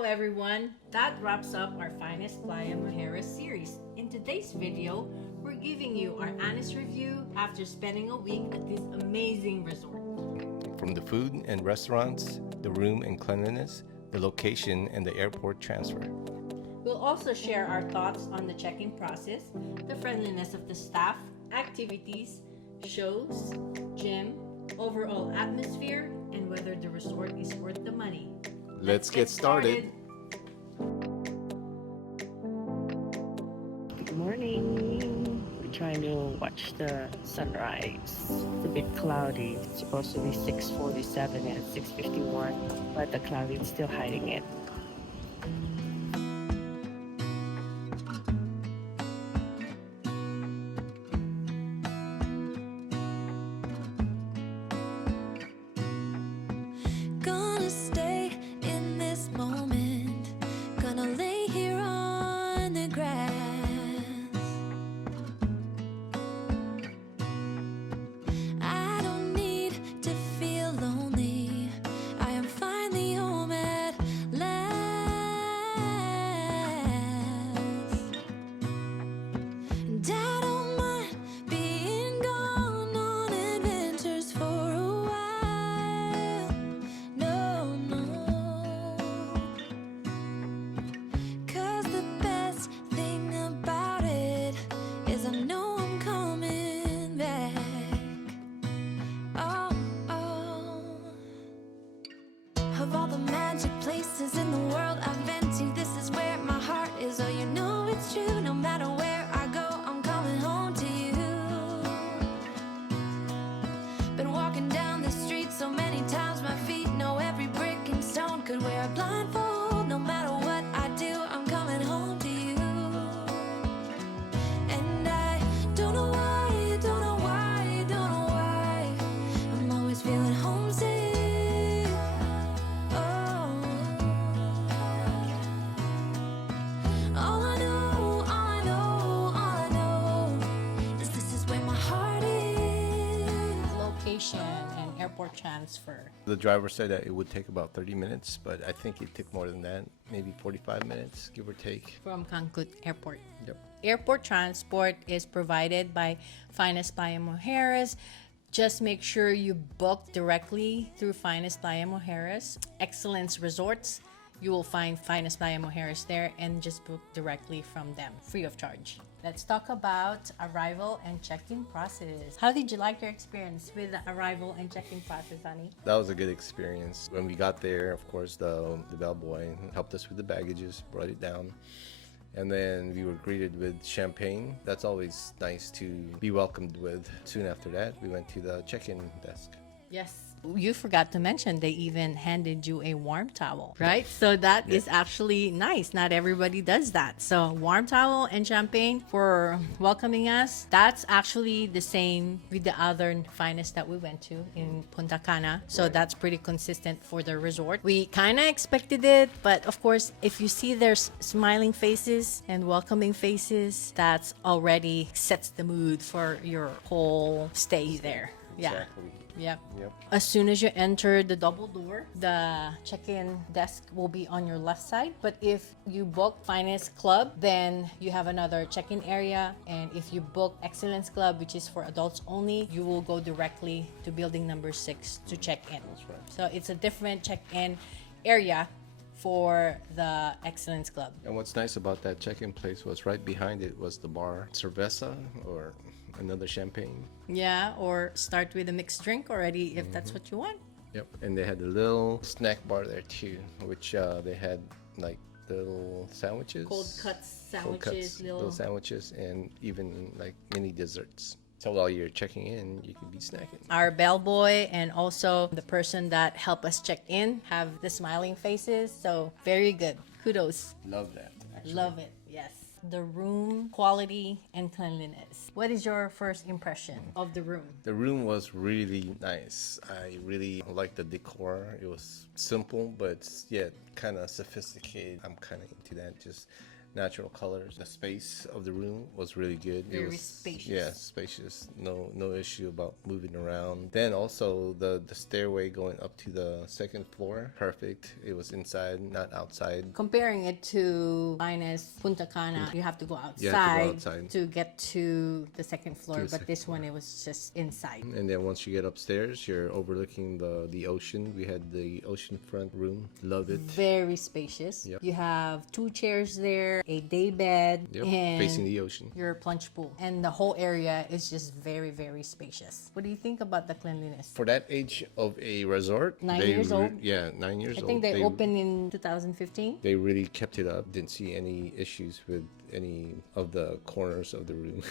Hello everyone, that wraps up our Finest Playa Mujeres series. In today's video, we're giving you our honest review after spending a week at this amazing resort. From the food and restaurants, the room and cleanliness, the location, and the airport transfer. We'll also share our thoughts on the check-in process, the friendliness of the staff, activities, shows, gym, overall atmosphere, and whether the resort is worth the money. Let's get started. Good morning. We're trying to watch the sunrise. It's a bit cloudy. It's supposed to be 6:47 and 6:51, but the cloud is still hiding it. Gonna stay in this moment. Gonna lay here on the grass. I don't need to feel lonely. I am finally home at last. And I don't mind being gone on adventures for a while. No, no. 'Cause the best thing about it is I know I'm coming back. Oh, oh. Of all the magic places in the world I've been to, this is where my heart is. Oh, you know it's true. No matter where I go, I'm coming home to you. Been walking down the street so many times, my feet know every brick and stone. Could wear a blindfold. No matter what I do, I'm coming home to you. And I don't know why, don't know why, don't know why I'm always feeling homesick. Oh, all I know, all I know, all I know is this is where my heart is. Location and airport transfer. The driver said that it would take about 30 minutes, but I think it took more than that, maybe 45 minutes, give or take. From Cancun Airport. Yep. Airport transport is provided by Finest Playa Mujeres. Just make sure you book directly through Finest Playa Mujeres. Excellence Resorts. You will find Finest Playa Mujeres there and just book directly from them, free of charge. Let's talk about arrival and check-in process. How did you like your experience with the arrival and check-in process, honey? That was a good experience. When we got there, of course, the bellboy helped us with the baggages, brought it down. And then we were greeted with champagne. That's always nice to be welcomed with. Soon after that, we went to the check-in desk. Yes. You forgot to mention they even handed you a warm towel, right? So that is actually nice. Not everybody does that. So warm towel and champagne for welcoming us. That's actually the same with the other finest that we went to in Punta Cana. So that's pretty consistent for the resort. We kind of expected it, but of course, if you see their smiling faces and welcoming faces, that's already sets the mood for your whole stay there. Yeah. Exactly. Yep. Yep. As soon as you enter the double door, the check-in desk will be on your left side. But if you book Finest Club, then you have another check-in area. And if you book Excellence Club, which is for adults only, you will go directly to building number 6 to check in. That's right. So it's a different check-in area for the Excellence Club. And what's nice about that check-in place was right behind it was the bar, cerveza or another champagne. Yeah, or start with a mixed drink already if that's what you want. Yep. And they had a little snack bar there too, which they had like little sandwiches. Cold cuts, Cold sandwiches, cuts, little sandwiches, and even like mini desserts. So while you're checking in, you could be snacking. Our bellboy and also the person that helped us check in have the smiling faces. So very good. Kudos. Love that. Actually. Love it. Yes. The room quality and cleanliness. What is your first impression of the room? The room was really nice. I really liked the decor. It was simple, but yet kind of sophisticated. I'm kind of into that. Just natural colors. The space of the room was really good. It Very was spacious. Yeah, spacious. No issue about moving around. Then also the stairway going up to the second floor, perfect. It was inside, not outside. Comparing it to Finest Punta Cana, you have to go You outside, have to go outside. to get to the second floor, To the but second this one it was just inside. And then once you get upstairs, you're overlooking the ocean. We had the oceanfront room. Love it. Very spacious. Yep. You have 2 chairs there, a day bed, Yep, and facing the ocean. your plunge pool. And the whole area is just very, very spacious. What do you think about the cleanliness? For that age of a resort, 9 years old? Yeah, 9 years I old. think they opened in 2015. They really kept it up. Didn't see any issues with any of the corners of the room.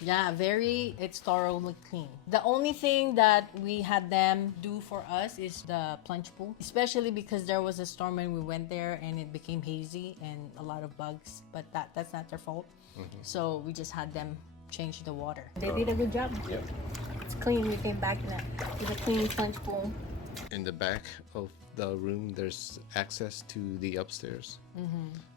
Yeah, it's thoroughly clean. The only thing that we had them do for us is the plunge pool, especially because there was a storm when we went there and it became hazy and a lot of bugs, but that's not their fault. So we just had them change the water. They did a good job. Yep. It's clean. We came back with a clean plunge pool. In the back of the room, there's access to the upstairs.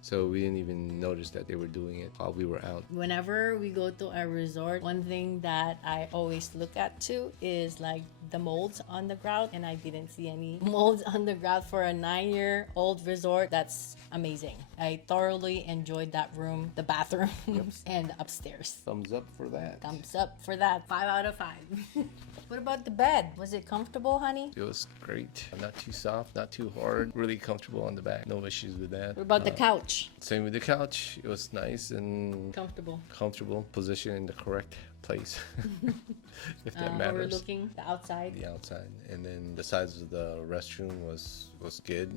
So we didn't even notice that they were doing it while we were out. Whenever we go to a resort, one thing that I always look at too is like the molds on the ground, and I didn't see any molds on the ground for a 9-year-old resort. That's amazing. I thoroughly enjoyed that room, the bathrooms, and the upstairs. Thumbs up for that. Thumbs up for that. 5 out of 5. What about the bed? Was it comfortable, honey? It was great. Not too soft, not too hard. Really comfortable on the back. No issues with that. What about the couch? Same with the couch. It was nice and Comfortable. position in the correct place. If that matters. Overlooking the outside. The outside, and then the size of the restroom was good.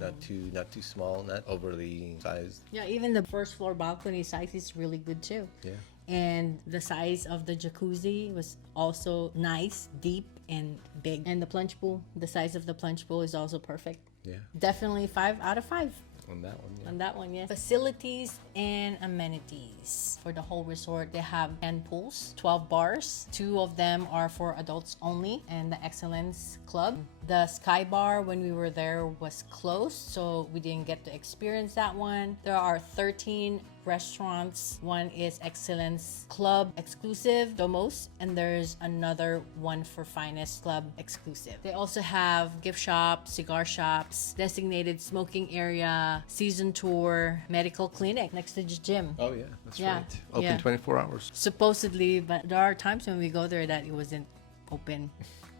Not too small, not overly sized. Yeah, even the first floor balcony size is really good too. Yeah. And the size of the jacuzzi was also nice, deep, and big. And the plunge pool, the size of the plunge pool is also perfect. Yeah. Definitely 5 out of 5 On that one. Yeah. on that one, yes. Facilities and amenities for the whole resort. They have 10 pools, 12 bars. 2 of them are for adults only, and the Excellence Club. The Sky Bar, when we were there, was closed, so we didn't get to experience that one. There are 13 restaurants. One is Excellence Club exclusive, Domos, and there's another one for Finest Club exclusive. They also have gift shops, cigar shops, designated smoking area, season tour, medical clinic next to the gym. Oh yeah, that's Yeah, right. Open yeah. 24 hours. Supposedly, but there are times when we go there that it wasn't open.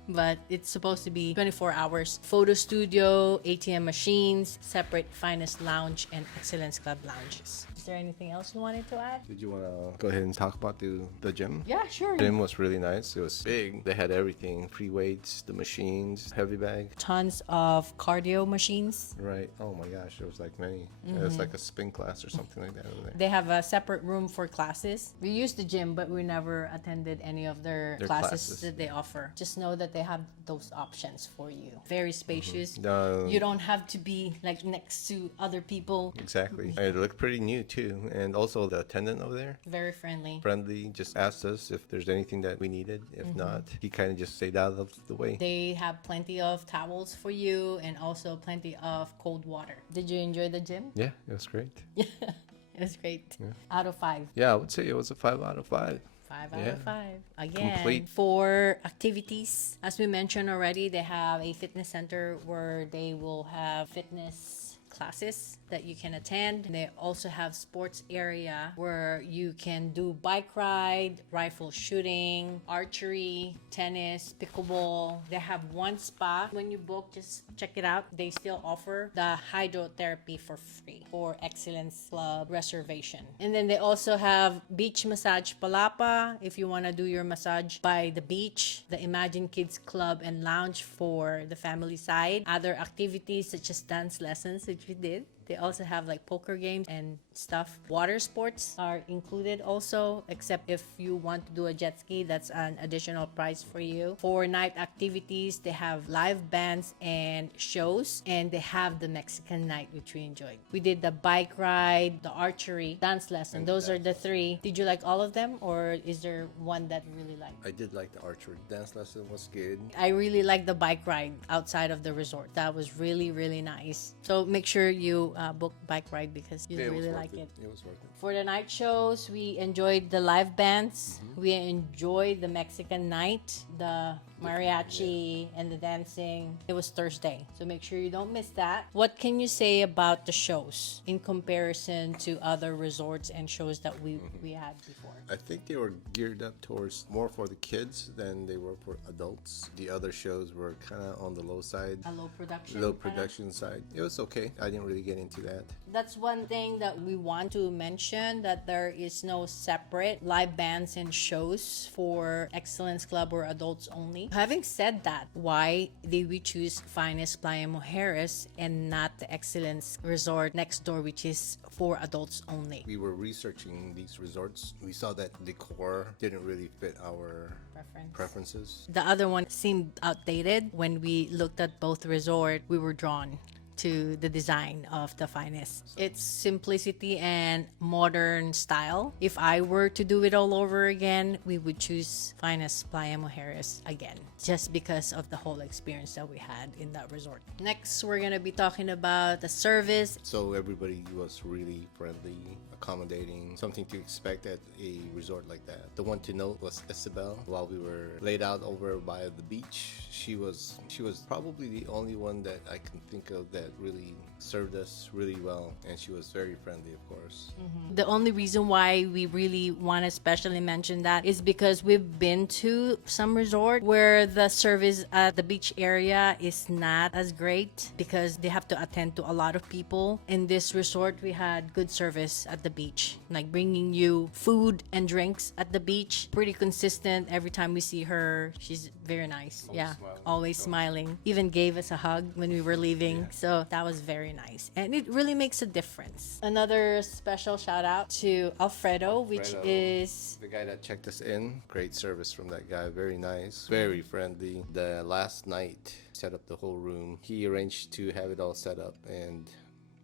But it's supposed to be 24 hours. Photo studio, ATM machines, separate Finest Lounge and Excellence Club lounges. Is there anything else you wanted to add? Did you want to go ahead and talk about the gym? Yeah, sure. The gym was really nice. It was big. They had everything: free weights, the machines, heavy bag. Tons of cardio machines. Right. Oh my gosh, there was like many. It was like a spin class or something like that over there. They have a separate room for classes. We used the gym, but we never attended any of their classes that they offer. Just know that they have those options for you. Very spacious. You don't have to be like next to other people. Exactly. It looked pretty new too, and also the attendant over there, Very friendly. friendly, just asked us if there's anything that we needed. If not, he kind of just stayed out of the way. They have plenty of towels for you and also plenty of cold water. Did you enjoy the gym? Yeah, it was great. It was great. Out of 5. Yeah, I would say it was a 5 out of 5. 5 out Yeah. of 5. Again, Complete. for activities, as we mentioned already, they have a fitness center where they will have fitness classes that you can attend. They also have sports area where you can do bike ride, rifle shooting, archery, tennis, pickleball. They have one spa. When you book, just check it out. They still offer the hydrotherapy for free for Excellence Club reservation. And then they also have beach massage Palapa if you want to do your massage by the beach. The Imagine Kids Club and Lounge for the family side. Other activities such as dance lessons, which we did. They also have like poker games and stuff. Water sports are included also, except if you want to do a jet ski, that's an additional price for you. For night activities, they have live bands and shows, and they have the Mexican night, which we enjoyed. We did the bike ride, the archery, dance lesson. Those are the 3. Did you like all of them, or is there one that you really liked? I did like the archery. Dance lesson was good. I really like the bike ride outside of the resort. That was really, really nice. So make sure you book bike ride because you Yeah, it was really worth like it. It was worth it. For the night shows, we enjoyed the live bands. We enjoyed the Mexican night, the mariachi, and the dancing. It was Thursday, so make sure you don't miss that. What can you say about the shows in comparison to other resorts and shows that we had before? I think they were geared up towards more for the kids than they were for adults. The other shows were kind of on the low side. A low production. Low kinda? production side. It was okay. I didn't really get into that. That's one thing that we want to mention, that there is no separate live bands and shows for Excellence Club or adults only. Having said that, why did we choose Finest Playa Mujeres and not the Excellence Resort next door, which is for adults only? We were researching these resorts. We saw that decor didn't really fit our preferences. The other one seemed outdated. When we looked at both resort, we were drawn to the design of the Finest. It's simplicity and modern style. If I were to do it all over again, we would choose Finest Playa Mujeres again, just because of the whole experience that we had in that resort. Next, we're gonna be talking about the service. So everybody was really friendly, accommodating, something to expect at a resort like that. The one to note was Isabel. While we were laid out over by the beach, she was probably the only one that I can think of that really served us really well, and she was very friendly, of course. The only reason why we really want to especially mention that is because we've been to some resort where the service at the beach area is not as great because they have to attend to a lot of people. In this resort, we had good service at the beach, like bringing you food and drinks at the beach. Pretty consistent. Every time we see her, she's very nice. Always smiling. Even gave us a hug when we were leaving. So that was very nice. And it really makes a difference. Another special shout out to Alfredo, which is the guy that checked us in. Great service from that guy. Very nice. Very friendly. The last night, set up the whole room. He arranged to have it all set up and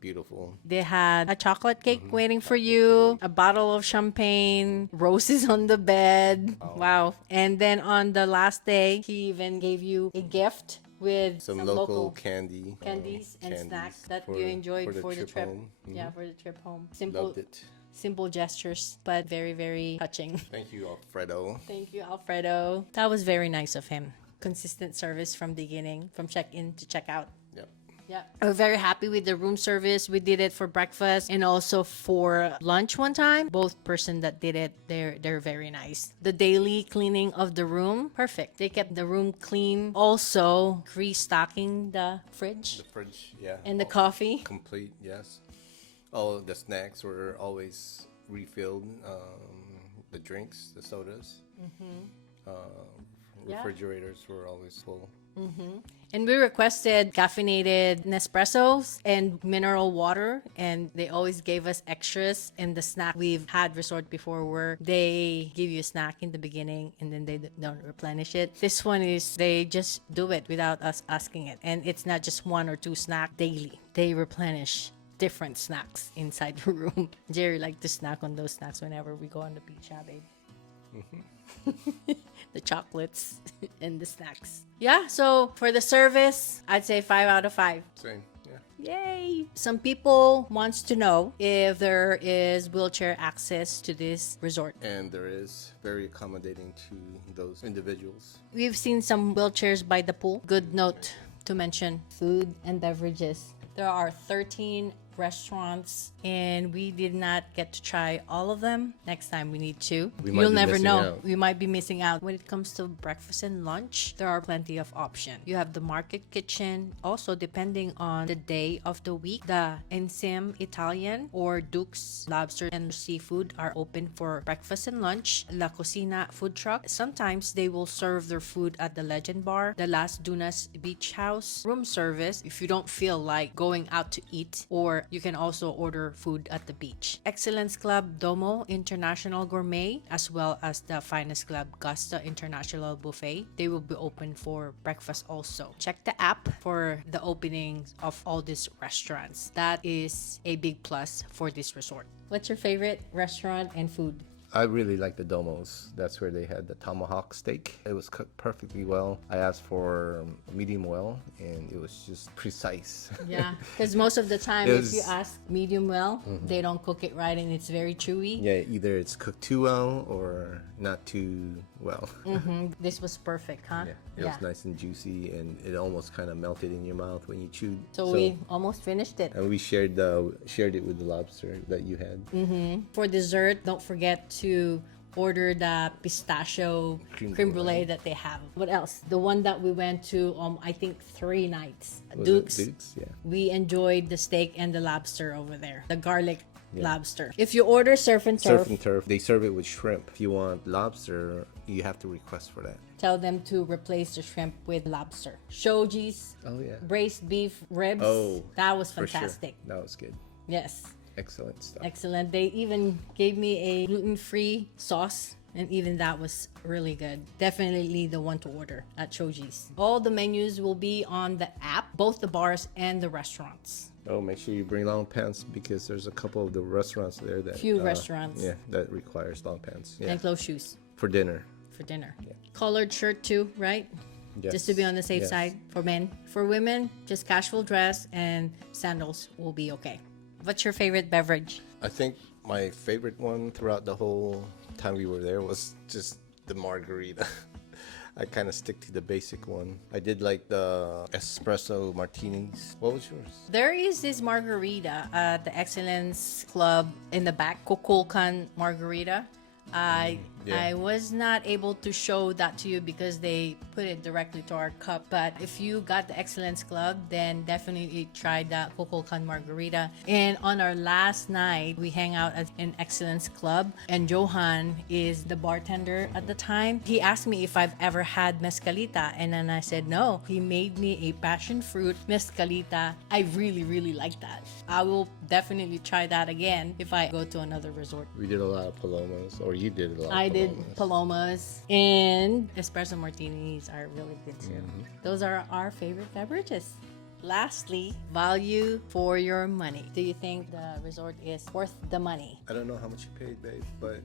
beautiful. They had a chocolate cake waiting for you, a bottle of champagne, roses on the bed. Wow. And then on the last day, he even gave you a gift with some local candies and snacks that you enjoyed for the trip. Home. Yeah, for the trip home. Loved it. Simple gestures, but very, very touching. Thank you, Alfredo. Thank you, Alfredo. That was very nice of him. Consistent service from beginning, from check-in to check-out. Yep. Yeah, we're very happy with the room service. We did it for breakfast and also for lunch one time. Both person that did it, they're very nice. The daily cleaning of the room, perfect. They kept the room clean. Also, restocking the fridge. The fridge, yeah. And the coffee. Complete, yes. All the snacks were always refilled. The drinks, the sodas. Refrigerators were always full. And we requested caffeinated Nespressos and mineral water, and they always gave us extras. And the snack, we've had resort before where they give you a snack in the beginning and then they don't replenish it. This one is they just do it without us asking it, and it's not just one or two snacks daily. They replenish different snacks inside the room. Jerry liked to snack on those snacks whenever we go on the beach, babe. The chocolates and the snacks. Yeah, so for the service, I'd say 5 out of 5. Same, yeah. Yay! Some people wants to know if there is wheelchair access to this resort. And there is very accommodating to those individuals. We've seen some wheelchairs by the pool. Good note to mention. Food and beverages. There are 13 restaurants and we did not get to try all of them. Next time we need to. You'll never know. We might be missing out. When it comes to breakfast and lunch, there are plenty of options. You have the market kitchen. Also, depending on the day of the week, the Ensim Italian or Duke's Lobster and Seafood are open for breakfast and lunch. La Cocina food truck. Sometimes they will serve their food at the Legend Bar. The Las Dunas Beach House. Room service if you don't feel like going out to eat, or you can also order food at the beach. Excellence Club Domo International Gourmet, as well as the Finest Club Gusta International Buffet. They will be open for breakfast also. Check the app for the openings of all these restaurants. That is a big plus for this resort. What's your favorite restaurant and food? I really like the Domos. That's where they had the tomahawk steak. It was cooked perfectly well. I asked for medium well, and it was just precise. Yeah, because most of the time, It if was- you ask medium well, they don't cook it right and it's very chewy. Yeah, either it's cooked too well or not too well. This was perfect, huh? Yeah, it was nice and juicy, and it almost kind of melted in your mouth when you chewed. So we almost finished it. And we shared it with the lobster that you had. For dessert, don't forget to order the pistachio Creme creme brulee. brulee that they have. What else? The one that we went to, I think 3 nights. Was it Duke's. Duke's? Yeah. We enjoyed the steak and the lobster over there. The garlic lobster. If you order surf and turf, Surf and turf. They serve it with shrimp. If you want lobster, you have to request for that. tell them to replace the shrimp with lobster. Shoji's Oh yeah. braised beef ribs. Oh, that was for sure. fantastic. That was good. Yes. Excellent stuff. Excellent. They even gave me a gluten-free sauce, and even that was really good. Definitely the one to order at Shoji's. All the menus will be on the app, both the bars and the restaurants. Oh, make sure you bring long pants because there's a couple of the restaurants there that Few restaurants. Yeah, that requires long pants. Yeah, And closed shoes for dinner. for dinner. Colored shirt too, right? Yes. Just to be on the safe Yes. side for men. For women, just casual dress and sandals will be okay. What's your favorite beverage? I think my favorite one throughout the whole time we were there was just the margarita. I kind of stick to the basic one. I did like the espresso martinis. What was yours? There is this margarita at the Excellence Club in the back, Kukulkan margarita. I was not able to show that to you because they put it directly to our cup. But if you got the Excellence Club, then definitely try the Kukulkan margarita. And on our last night, we hang out at an Excellence Club, and Johan is the bartender at the time. He asked me if I've ever had mezcalita, and then I said no. He made me a passion fruit mezcalita. I really, really like that. I will definitely try that again if I go to another resort. We did a lot of palomas, or you did a lot. I of did palomas. palomas, and espresso martinis are really good too. Those are our favorite beverages. Lastly, value for your money. Do you think the resort is worth the money? I don't know how much you paid, babe, but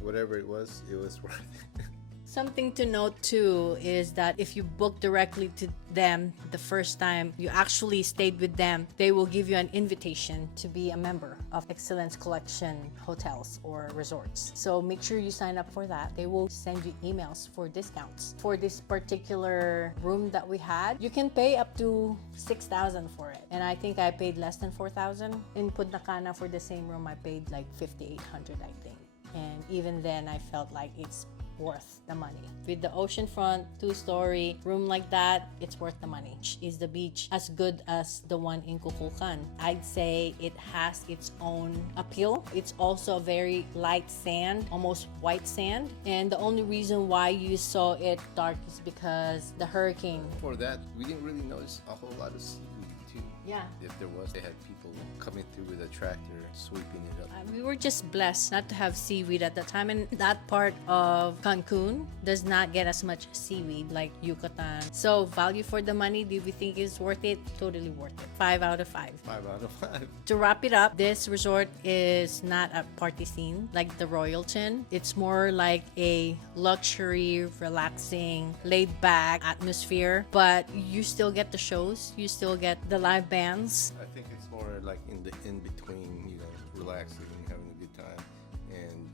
whatever it was worth it. Something to note too is that if you book directly to them the first time you actually stayed with them, they will give you an invitation to be a member of Excellence Collection hotels or resorts. So make sure you sign up for that. They will send you emails for discounts. For this particular room that we had, you can pay up to 6,000 for it. And I think I paid less than 4,000. In Punta Cana for the same room, I paid like 5,800, I think. And even then, I felt like it's worth the money. With the oceanfront 2-story room like that, it's worth the money. Is the beach as good as the one in Kukulkan? I'd say it has its own appeal. It's also a very light sand, almost white sand. And the only reason why you saw it dark is because the hurricane. For that, we didn't really notice a whole lot of seaweed too. Yeah. If there was, they had people coming through with a tractor sweeping it up. We were just blessed not to have seaweed at that time, and that part of Cancun does not get as much seaweed like Yucatan. So value for the money, do we think is worth it? Totally worth it. 5 out of 5. 5 out of 5. To wrap it up, this resort is not a party scene like the Royalton. It's more like a luxury, relaxing, laid-back atmosphere, but you still get the shows, you still get the live bands. I think it's more like in between, you know, relaxing, having a good time, and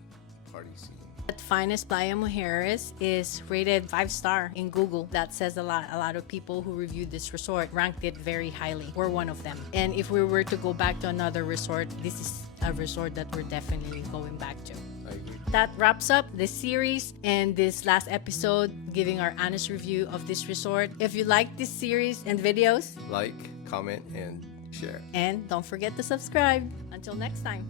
party scene. At Finest Playa Mujeres is rated 5-star in Google. That says a lot. A lot of people who reviewed this resort ranked it very highly. We're one of them. And if we were to go back to another resort, this is a resort that we're definitely going back to. I agree. That wraps up this series and this last episode, giving our honest review of this resort. If you like this series and videos, Like, comment, and share. and don't forget to subscribe. Until next time.